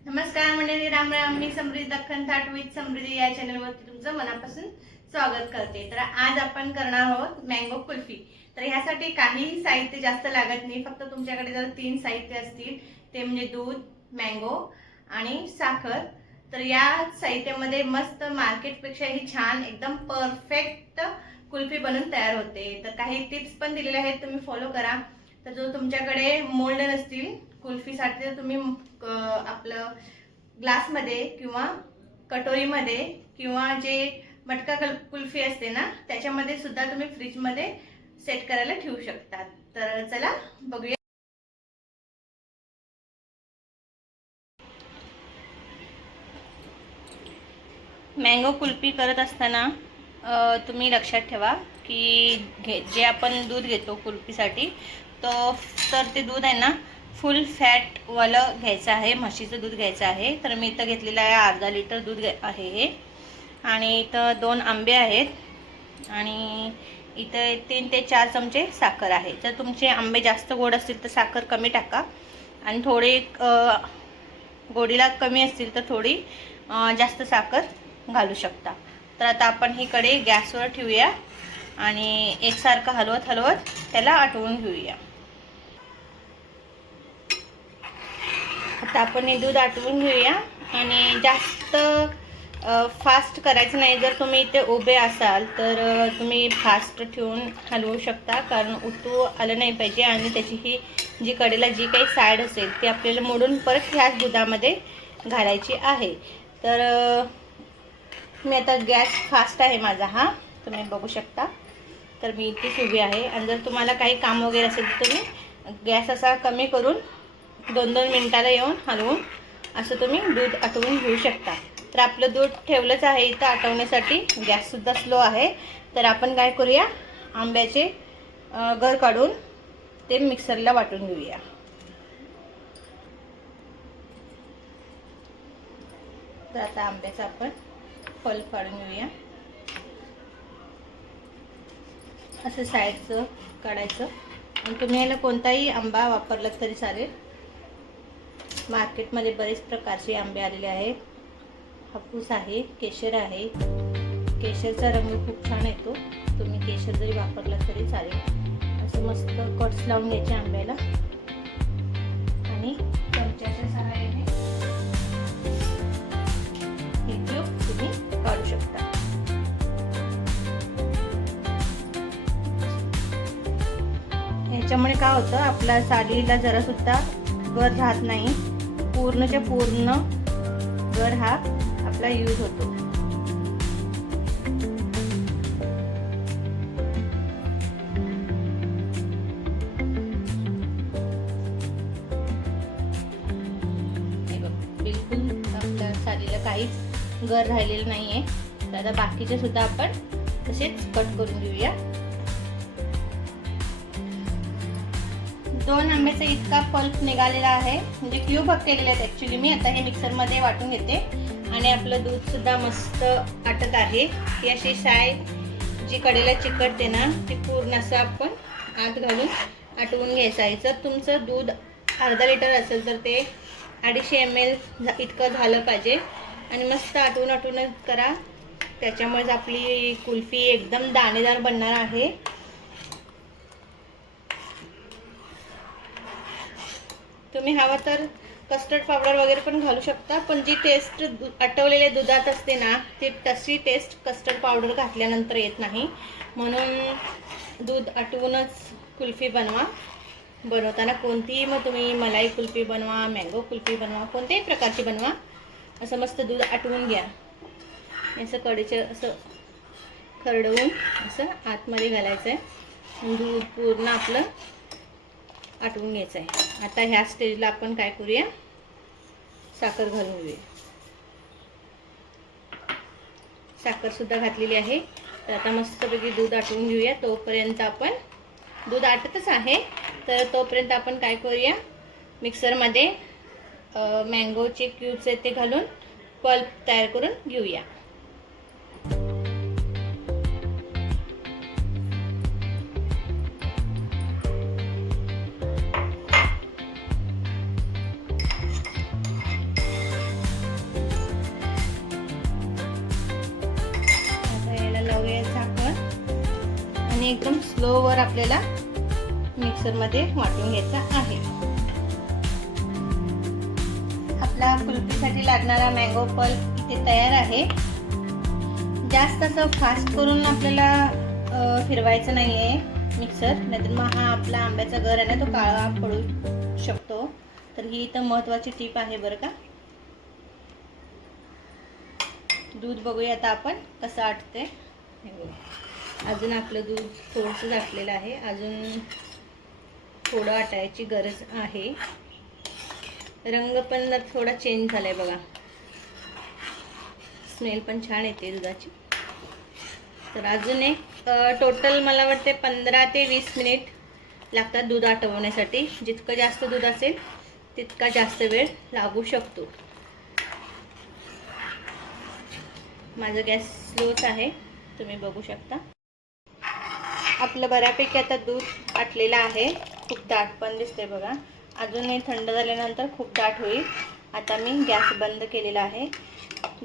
नमस्कार मंडळी, राम राम. मी समृद्धी दख्खन थाट विथ समृद्धी या चॅनलवरती तुमचं मनापासून स्वागत करते. तर आज आपण करणार आहोत मँगो कुल्फी. तर ह्यासाठी काही साहित्य जास्त लागत नाही. फक्त तुमच्याकडे जर 3 साहित्य असतील ते म्हणजे दूध, मँगो आणि साखर. तर या साहित्यामध्ये मस्त मार्केटपेक्षाही छान एकदम परफेक्ट कुल्फी बनून तयार होते. तर काही टिप्स पण दिलेले आहेत, तुम्ही फॉलो करा. तर जो तुमच्याकडे मोल्ड नसतील कुल्फीसाठी तर तुम्ही आपलं ग्लासमध्ये किंवा कटोरीमध्ये किंवा जे मटका कुल्फी असते ना त्याच्यामध्ये सुद्धा तुम्ही फ्रीजमध्ये सेट करायला ठेवू शकता. तर चला बघूया. मँगो कुल्फी करत असताना तुम्ही लक्षात ठेवा की जे आपण दूध घेतो कुल्फीसाठी तर ते दूध आहे ना फुल फॅटवालं घ्यायचं आहे. म्हशीचं दूध घ्यायचं आहे. तर मी इथं घेतलेलं आहे अर्धा लिटर दूध आहे हे. आणि इथं 2 आंबे आहेत आणि इथं 3 ते 4 चमचे साखर आहे. जर तुमचे आंबे जास्त गोड असतील तर साखर कमी टाका आणि थोडे गोडीला कमी असतील तर थोडी जास्त साखर घालू शकता. तर आता आपण ही कढई गॅसवर ठेवूया आणि एकसारखं हलवत त्याला आटवून घेऊया. आता आपण हे दूध आटवून घेऊया आणि जास्त फास्ट करायचं नाही. जर तुम्ही इथे उभे असाल तर तुम्ही फास्ट ठेवून हलवू शकता, कारण उतू आलं नाही पाहिजे आणि त्याची ही जी कडेला जी काही साईड असेल ती आपल्याला मोडून परत ह्याच दुधामध्ये घालायची आहे. तर मी आता गॅस फास्ट आहे माझा हा, तुम्ही बघू शकता. तर मी इथेच उभी आहे आणि जर तुम्हाला काही काम वगैरे असेल तर तुम्ही गॅस असा कमी करून 2-2 मिनिटाला येऊन हलवून असं तुम्ही दूध आटवून घेऊ शकता. तर आपलं दूध ठेवलंच आहे इथं आटवण्यासाठी. गॅससुद्धा स्लो आहे. तर आपण काय करूया, आंब्याचे गर काढून ते मिक्सरला वाटून घेऊया. तर आता आंब्याचं आपण पल्प काढून घेऊया. असं साईडचं काढायचं आणि तुम्ही याला कोणताही आंबा वापरला तरी चालेल. मार्केटमध्ये बरेच प्रकारचे आंबे आलेले आहेत. हापूस आहे, केशर आहे. केशरचा रंग खूप छान येतो. तुम्ही केशर जरी वापरला तरी चालेल. असं मस्त कट्स लावून घ्यायचे आंब्याला आणि चमच्याच्या सहाय्याने हे तुम्ही काढू शकता. ह्याच्यामुळे काय होतं, आपल्या साडीला जरा सुद्धा गर राहत नाही. पूर्णच्या पूर्ण गर हा आपला यूज होतो. बिलकुल आपल्या साडीला काहीच गर राहिलेलं नाहीये. तर आता बाकीचे सुद्धा आपण तसेच कट करून घेऊया. 2 आंब्याचा इतका पल्प निघालेला आहे, म्हणजे क्यूब केलेले आहेत ॲक्च्युली मी. आता हे मिक्सरमध्ये वाटून घेते आणि आपलं दूध सुद्धा मस्त आटत आहे. ती अशी साईड जी कडेला चिकटते ना ती पूर्ण असं आपण आत घालून आटवून घ्यायचं आहे. जर तुमचं दूध अर्धा लिटर असेल तर ते 250 ml इतकं झालं पाहिजे आणि मस्त आटवूनच करा. त्याच्यामुळेच आपली कुल्फी एकदम दाणेदार बनणार आहे. तुम्ही हवं तर कस्टर्ड पावडर वगैरे पण घालू शकता, पण जी टेस्ट आटवलेल्या दुधात असते ना ती तशी टेस्ट कस्टर्ड पावडर घातल्यानंतर येत नाही. म्हणून दूध आटवूनच कुल्फी बनवा. बनवताना कोणतीही, मग तुम्ही मलाई कुल्फी बनवा, मँगो कुल्फी बनवा, कोणत्याही प्रकारची बनवा, असं मस्त दूध आटवून घ्या. असं कढईचं असं खरडवून असं आतमध्ये घालायचं आहे. दूध पूर्ण आपलं आटवून घ्यायचं आहे. आता ह्या स्टेजला आपण काय करूया, साखर घालून घेऊया. साखर सुद्धा घातलेली आहे. तर आता मस्तपैकी दूध आटवून घेऊया. तोपर्यंत आपण दूध आटतच आहे, तर तोपर्यंत आपण काय करूया, मिक्सरमध्ये मँगोचे क्यूब्स आहेत ते घालून पल्प तयार करून घेऊया. एकदम स्लोवर आपल्याला मिक्सरमध्ये वाटून घ्यायचा आहे. आपला कुल्फीसाठी लागणारा मँगो पल्प इथे तयार आहे. जास्त असं फास्ट करून आपल्याला फिरवायचं नाही आहे मिक्सर, नाहीतर मग हा आपला आंब्याचा गर आहे ना तो काळा पडू शकतो. तर ही इथं महत्त्वाची टीप आहे बरं का. दूध बघूया आता आपण कसं आटते. अजून आपलं दूध थोडंसं आटलेलं आहे, अजून थोडं आटायची गरज आहे. रंग पण थोडा चेंज झालाय बघा, स्मेल पण छान येते दुधाची. तर अजून एक टोटल मला वाटते 15 ते 20 मिनिट लागतात दूध आटवण्यासाठी. जितकं जास्त दूध असेल तितका जास्त वेळ लागू शकतो. माझा गॅस स्लोच आहे, तुम्ही बघू शकता. आपलं बऱ्यापैकी आता दूध आटलेलं आहे, खूप दाट पण दिसते बघा. अजून हे थंड झाल्यानंतर खूप दाट होईल. आता मी गॅस बंद केलेला आहे.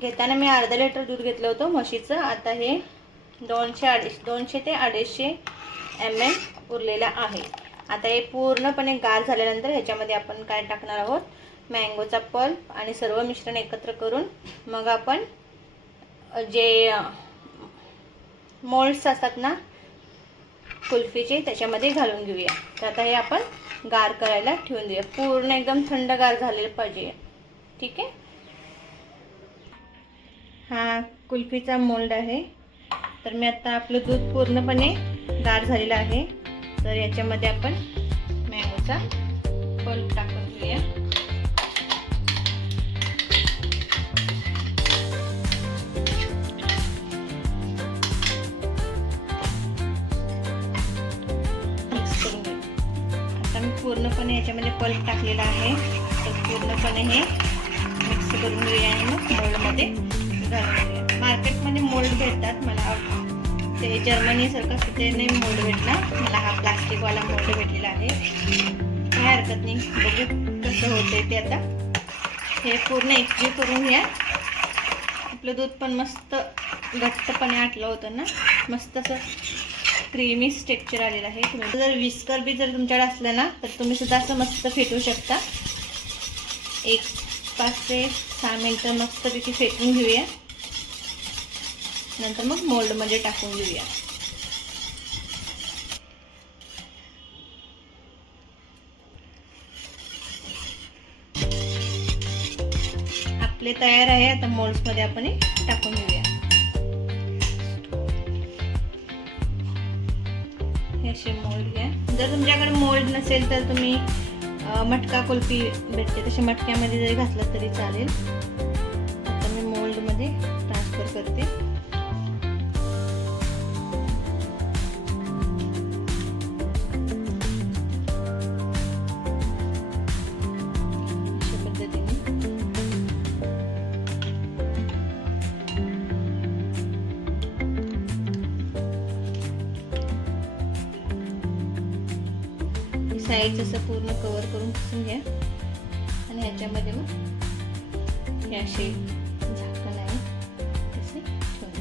घेताना मी अर्धा लिटर दूध घेतलं होतं म्हशीचं. आता हे 200 ते 250 ml उरलेला आहे. आता हे पूर्णपणे गार झाल्यानंतर ह्याच्यामध्ये आपण काय टाकणार आहोत, मँगोचा पल्प आणि सर्व मिश्रण एकत्र करून मग आपण जे मोल्ड्स असतात ना कुल्फीचे त्याच्यामध्ये घालून घेऊया. तर आता हे आपण गार करायला ठेवून देऊया. पूर्ण एकदम थंड गार झालेलं पाहिजे. ठीक आहे. हा कुल्फीचा मोल्ड आहे. तर मी आता आपलं दूध पूर्णपणे गार झालेलं आहे. तर याच्यामध्ये आपण मँगोचा पल्प टाकून घेऊया. पूर्णपणे याच्यामध्ये पल्प टाकलेला आहे. तर पूर्णपणे हे मिक्स करून घेऊया आणि मग मोल्डमध्ये घालून घेऊया. मार्केटमध्ये मोल्ड भेटतात, मला ते जर्मनीसारखं ते नाही मोल्ड भेटला, मला हा प्लास्टिकवाला मोल्ड भेटलेला आहे. काही हरकत नाही, बघू कसं होते ते. आता हे पूर्ण एकजीव करून घ्या. आपलं दूध पण मस्त घट्टपणे आटलं होतं ना, मस्त असं क्रीमी टेक्स्चर आलेलं आहे. तुम्ही जर विस्कर बी जर तुमच्याकडे असलं ना तर तुम्ही सुद्धा असं मस्त फेटू शकता. 5 ते 6 मिनिटं मस्तपैकी फेटून घेऊया. नंतर मग मोल्डमध्ये टाकून घेऊया. आपले तयार आहे. आता मोल्ड्समध्ये आपण टाकून घेऊया. असे मोल्ड घ्या. जर तुमच्याकडे मोल्ड नसेल तर तुम्ही मटका कुल्फी भेटते तसे मटक्यामध्ये जरी घातलं तरी चालेल. आता मी मोल्डमध्ये ट्रान्सफर करते. अशा पद्धतीने साईड असं पूर्ण कव्हर करून पुसून घ्या. आणि ह्याच्यामध्ये मग हे असे झाकण आहे तसे ठेवून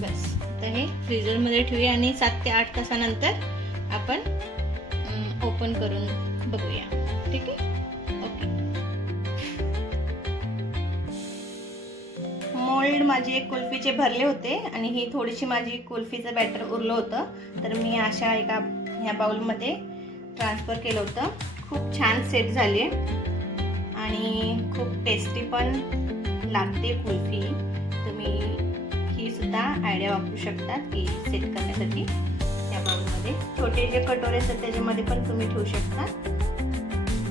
बस. आता हे फ्रीजरमध्ये ठेवूया आणि 7 ते 8 तासानंतर आपण ओपन करून बघूया. ठीक आहे. मोल्ड माझे कुल्फीचे भरले होते आणि ही थोडीशी माझी कुल्फीचं बॅटर उरलं होतं. तर मी अशा एका ह्या बाउलमध्ये ट्रान्सफर केलं होतं. खूप छान सेट झाली आणि खूप टेस्टी पण लागते कुल्फी. तुम्ही ही सुद्धा आयडिया वापरू शकता की सेट करण्यासाठी. या बाउलमध्ये छोटे जे कटोरे असतात त्याच्यामध्ये पण तुम्ही ठेवू शकता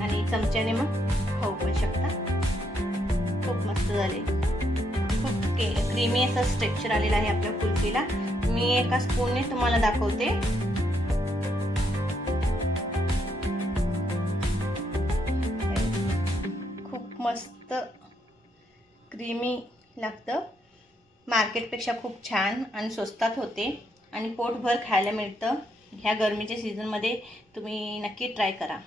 आणि चमच्याने मग खाऊ पण शकता. खूप मस्त झाले. क्रीमी असं स्ट्रक्चर आलेलं आहे आपल्या कुल्फीला. मी एका स्पूनने तुम्हाला दाखवते. खूप मस्त क्रीमी लागतं. मार्केटपेक्षा खूप छान आणि स्वस्तात होते आणि पोटभर खायला मिळतं. ह्या गरमीच्या सीझनमध्ये तुम्ही नक्की ट्राय करा.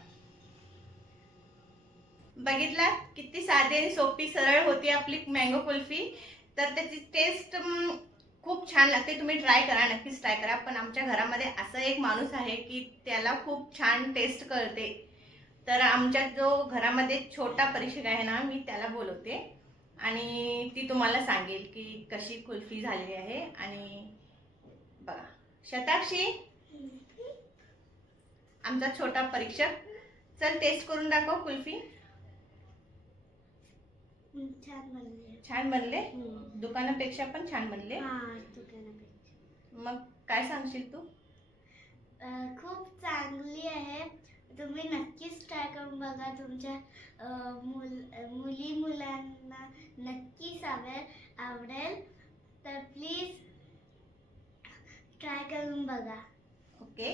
बघितला किती साधी आणि सोपी सरळ होती आपली मँगो कुल्फी. तर त्याची टेस्ट खूप छान लागते. तुम्ही ट्राय करा, नक्कीच ट्राय करा. पण आमच्या घरामध्ये असं एक माणूस आहे की त्याला खूप छान टेस्ट कळते. तर आमच्या जो घरामध्ये छोटा परीक्षक आहे ना, मी त्याला बोलवते आणि ती तुम्हाला सांगेल की कशी कुल्फी झालेली आहे. आणि बघा शताक्षी, आमचा छोटा परीक्षक, चल टेस्ट करून दाखव कुल्फी. छान बनले. छान बनले. दुकानापेक्षा पण छान बनले. दुकानापेक्षा. मग काय सांगशील तू? खूप चांगली आहे. तुम्ही नक्कीच ट्राय करून बघा. तुमच्या मुलांना नक्कीच आवडेल. तर प्लीज ट्राय करून बघा. ओके,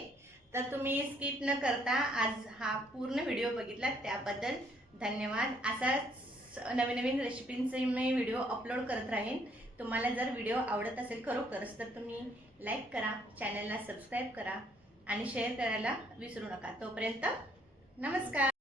तर तुम्ही स्किप न करता आज हा पूर्ण व्हिडिओ बघितला त्याबद्दल धन्यवाद. असाच नवीन नवीन रेसिपींचे मी व्हिडिओ अपलोड करत राहीन. तुम्हाला जर व्हिडिओ आवडत असेल खरोखरच तर तुम्ही लाईक करा, चॅनलला सबस्क्राईब करा आणि शेअर करायला विसरू नका. तोपर्यंत नमस्कार.